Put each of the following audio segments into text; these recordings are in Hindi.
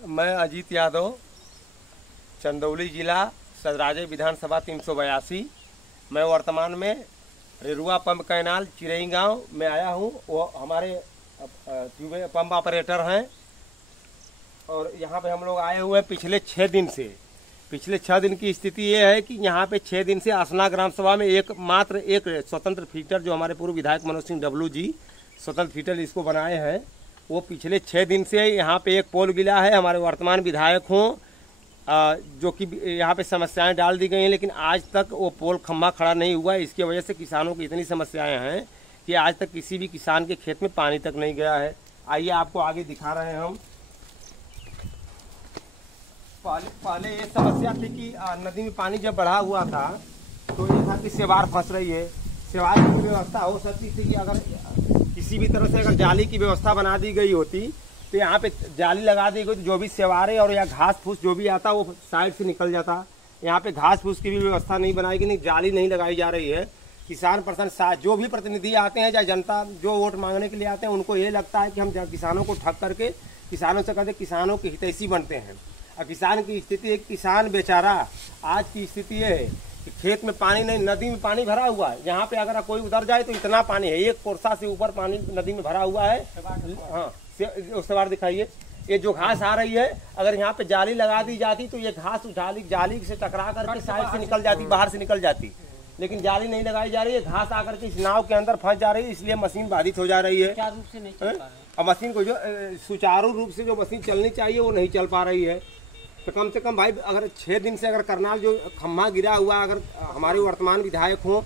मैं अजीत यादव, चंदौली जिला, सदराजे विधानसभा 382। मैं वर्तमान में रेरुआ पंप कैनाल चिरई गांव में आया हूं। वो हमारे पंप ऑपरेटर हैं और यहां पे हम लोग आए हुए हैं पिछले 6 दिन से। पिछले 6 दिन की स्थिति ये है कि यहाँ पे 6 दिन से असना ग्राम सभा में मात्र एक स्वतंत्र फीटर, जो हमारे पूर्व विधायक मनोज सिंह डब्लू जी स्वतंत्र फीटर इसको बनाए हैं, वो पिछले 6 दिन से यहाँ पे एक पोल गिला है। हमारे वर्तमान विधायक हों जो कि यहाँ पे समस्याएं डाल दी गई हैं, लेकिन आज तक वो पोल खम्भा खड़ा नहीं हुआ है। इसकी वजह से किसानों की इतनी समस्याएं हैं कि आज तक किसी भी किसान के खेत में पानी तक नहीं गया है। आइए आपको आगे दिखा रहे हैं हम। पहले ये समस्या थी कि नदी में पानी जब बढ़ा हुआ था तो ये था कि सेवार फंस रही है। सेवार की व्यवस्था हो सकती थी कि अगर किसी भी तरह से अगर जाली की व्यवस्था बना दी गई होती तो यहाँ पे जाली लगा दी गई तो जो भी सेवारे और या घास फूस जो भी आता वो साइड से निकल जाता। यहाँ पे घास फूस की भी व्यवस्था नहीं बनाई गई, नहीं जाली नहीं लगाई जा रही है। किसान प्रसन्न, जो भी प्रतिनिधि आते हैं या जनता जो वोट मांगने के लिए आते हैं, उनको ये लगता है कि हम किसानों को ठग करके किसानों से कहते किसानों के हितैषी बनते हैं। और किसान की स्थिति, एक किसान बेचारा आज की स्थिति ये है कि खेत में पानी नहीं, नदी में पानी भरा हुआ है। यहाँ पे अगर कोई उधर जाए तो इतना पानी है, एक कोरसा से ऊपर पानी नदी में भरा हुआ है। हाँ, उसके बाद दिखाइए, ये जो घास आ रही है, अगर यहाँ पे जाली लगा दी जाती तो ये घास जाली से टकरा करके साइड से निकल जाती, बाहर से निकल जाती। लेकिन जाली नहीं लगाई जा रही है, घास आकर के इस नाव के अंदर फंस जा रही है, इसलिए मशीन बाधित हो जा रही है। और मशीन को जो सुचारू रूप से जो मशीन चलनी चाहिए वो नहीं चल पा रही है। तो कम से कम भाई अगर 6 दिन से अगर करनाल जो खम्भा गिरा हुआ, अगर हमारे वर्तमान विधायक हों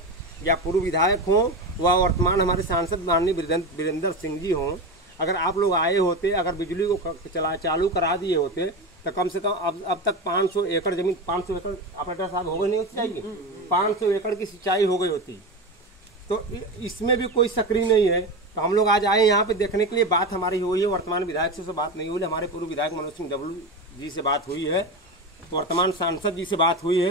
या पूर्व विधायक हों व वर्तमान हमारे सांसद माननीय वीरेंद्र सिंह जी हों, अगर आप लोग आए होते, अगर बिजली को चालू करा दिए होते तो कम से कम अब तक 500 एकड़ जमीन, 500 एकड़ ऑपरेटर साहब हो गई नहीं होती चाहिए, 500 एकड़ की सिंचाई हो गई होती। तो इसमें भी कोई सक्रिय नहीं है। तो हम लोग आज आए यहाँ पे देखने के लिए। बात हमारी हुई है, वर्तमान विधायक से बात नहीं हुई, हमारे पूर्व विधायक मनोज सिंह डब्लू जी से बात हुई है, वर्तमान सांसद जी से बात हुई है।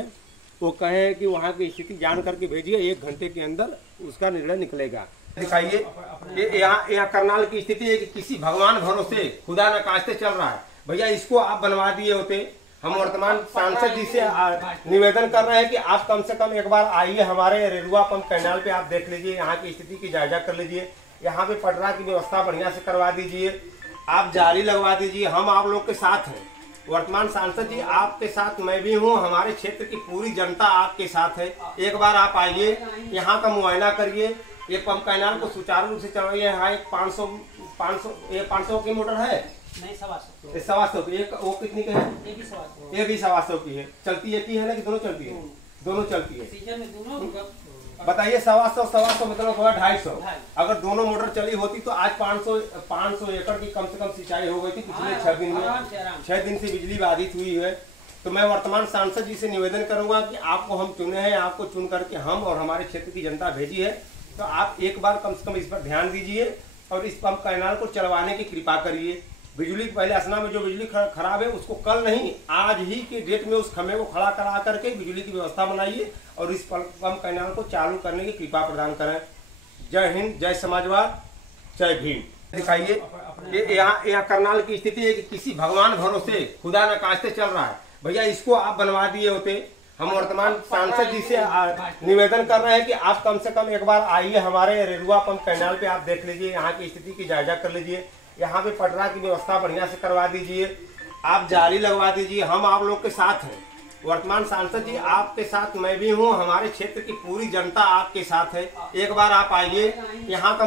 वो कहे कि वहाँ की स्थिति जान करके भेजिए, 1 घंटे के अंदर उसका निर्णय निकलेगा। दिखाइए, यहाँ करनाल की स्थिति है कि किसी भगवान भरोसे खुदा न कास्ते चल रहा है। भैया इसको आप बनवा दिए होते। हम वर्तमान सांसद जी से निवेदन कर रहे हैं कि आप कम से कम एक बार आइए हमारे रेरुआ पंप कैनाल पे, आप देख लीजिए, यहाँ की स्थिति की जायजा कर लीजिए। यहाँ पे पटरा की व्यवस्था बढ़िया से करवा दीजिए, आप जाली लगवा दीजिए। हम आप लोग के साथ हैं, वर्तमान सांसद जी आपके साथ मैं भी हूँ, हमारे क्षेत्र की पूरी जनता आपके साथ है। एक बार आप आइए, यहाँ का मुआयना करिए, ये पंप कैनाल को सुचारू रूप से चलाइए। यहाँ एक 500 की मोटर है, नहीं 125 125 की। एक वो कितनी की है? ये भी 125 की है। चलती एक ही है ना कि दोनों चलती है? दोनों चलती है। सीजन में दोनों बताइए, 125 मतलब हुआ 250। अगर दोनों मोटर चली होती तो आज 500 एकड़ की कम से कम सिंचाई हो गई थी पिछले 6 दिन में। 6 दिन से बिजली बाधित हुई है। तो मैं वर्तमान सांसद जी से निवेदन करूंगा कि आपको हम चुने हैं, आपको चुन करके हम और हमारे क्षेत्र की जनता भेजी है, तो आप एक बार कम से कम इस पर ध्यान दीजिए और इस पंप कैनाल को चलवाने की कृपा करिए। बिजली पहले असना में जो बिजली खराब है उसको कल नहीं, आज ही के डेट में उस खंभे को खड़ा करा करके बिजली की व्यवस्था बनाइए और इस पंप कैनाल को चालू करने की कृपा प्रदान करें। जय हिंद, जय समाजवाद, जय भीम। दिखाइए, यहाँ करनाल की स्थिति है कि किसी भगवान भरोसे खुदा न कास्ते चल रहा है। भैया इसको आप बनवा दिए होते। हम वर्तमान सांसद जी से निवेदन कर रहे हैं कि आप कम से कम एक बार आइए हमारे रेरुआ पंप कैनाल पे, आप देख लीजिए, यहाँ की स्थिति की जायजा कर लीजिए। यहाँ पे पटरा की व्यवस्था बढ़िया से करवा दीजिए, आप जाली लगवा दीजिए। हम आप लोग के साथ हैं, वर्तमान सांसद जी आपके साथ मैं भी हूँ, हमारे क्षेत्र की पूरी जनता आपके साथ है। एक बार आप आइए, यहाँ का